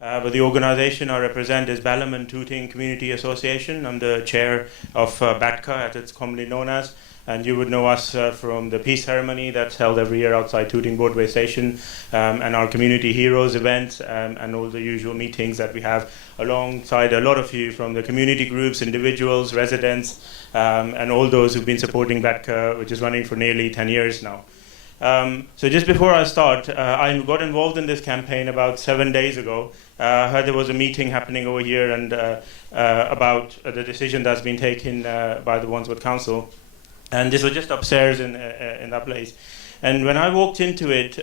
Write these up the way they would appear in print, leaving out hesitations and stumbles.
But the organization I represent is Balham and Tooting Community Association. I'm the chair of BATCA, as it's commonly known as. And you would know us from the peace ceremony that's held every year outside Tooting Boardway Station, and our Community Heroes events, and all the usual meetings that we have alongside a lot of you from the community groups, individuals, residents, and all those who've been supporting BATCA, which is running for nearly 10 years now. So just before I start, I got involved in this campaign about 7 days ago. I heard there was a meeting happening over here and about the decision that's been taken by the Wandsworth Council. And this was just upstairs in that place. And when I walked into it,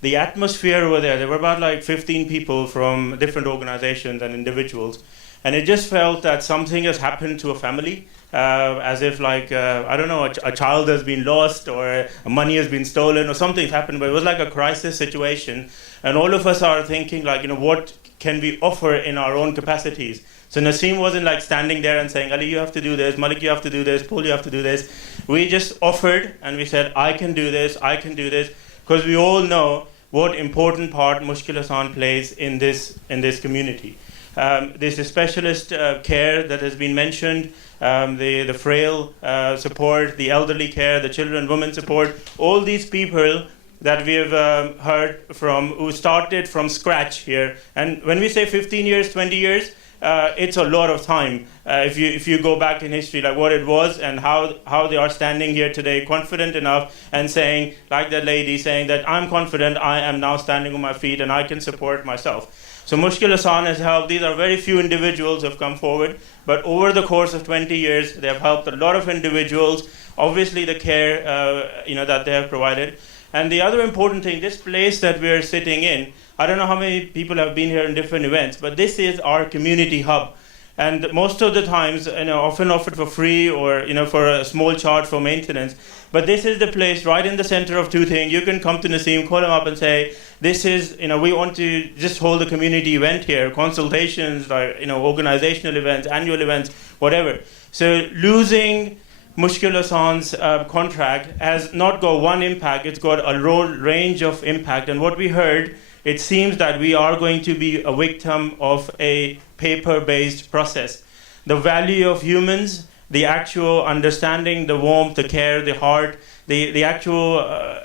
the atmosphere over there were about like 15 people from different organizations and individuals. And it just felt that something has happened to a family, as if like, I don't know, a child has been lost or money has been stolen or something's happened, but it was like a crisis situation. And all of us are thinking like, what can we offer in our own capacities? So Naseem wasn't like standing there and saying, Ali, you have to do this, Malik, you have to do this, Paul, you have to do this. We just offered and we said, I can do this, because we all know what important part Mushkil Aasaan plays in this community. There's a specialist care that has been mentioned, the frail support, the elderly care, the children, women support, all these people that we have heard from, who started from scratch here. And when we say 15 years, 20 years, it's a lot of time. If you go back in history, like what it was and how they are standing here today, confident enough and saying, like that lady saying that I'm confident, I am now standing on my feet and I can support myself. So Mushkil Aasaan has helped. These are very few individuals who have come forward, but over the course of 20 years, they have helped a lot of individuals. Obviously, the care that they have provided. And the other important thing, this place that we're sitting in, I don't know how many people have been here in different events, but this is our community hub. And most of the times, often offered for free or for a small charge for maintenance. But this is the place right in the center of Tooting. You can come to Naseem, call him up and say, this is, we want to just hold a community event here, consultations, organizational events, annual events, whatever. So losing Mushkil Aasaan's contract has not got one impact, it's got a range of impact. And what we heard, it seems that we are going to be a victim of a paper-based process. The value of humans, the actual understanding, the warmth, the care, the heart, the actual,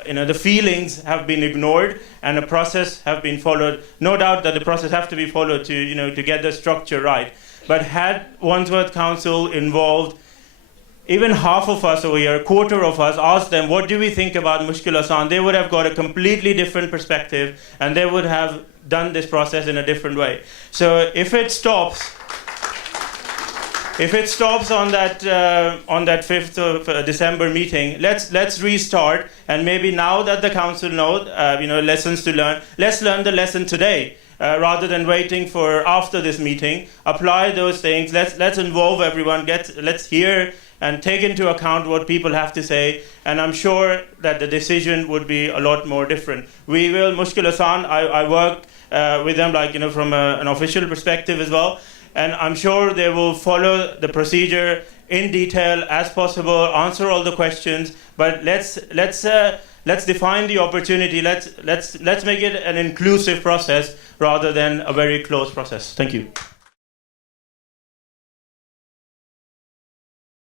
the feelings have been ignored, and a process have been followed. No doubt that the process have to be followed to get the structure right. But had Wandsworth Council involved even half of us over here, a quarter of us, asked them, what do we think about Mushkil Aasaan? They would have got a completely different perspective, and they would have done this process in a different way. So if it stops on that 5th of December meeting, let's restart, and maybe now that the council knows, lessons to learn, let's learn the lesson today. Rather than waiting for after this meeting, apply those things. Let's involve everyone. Let's hear and take into account what people have to say. And I'm sure that the decision would be a lot more different. We will, Mushkil Aasaan, I work with them from an official perspective as well. And I'm sure they will follow the procedure in detail as possible, answer all the questions. But let's define the opportunity. Let's make it an inclusive process rather than a very closed process. Thank you.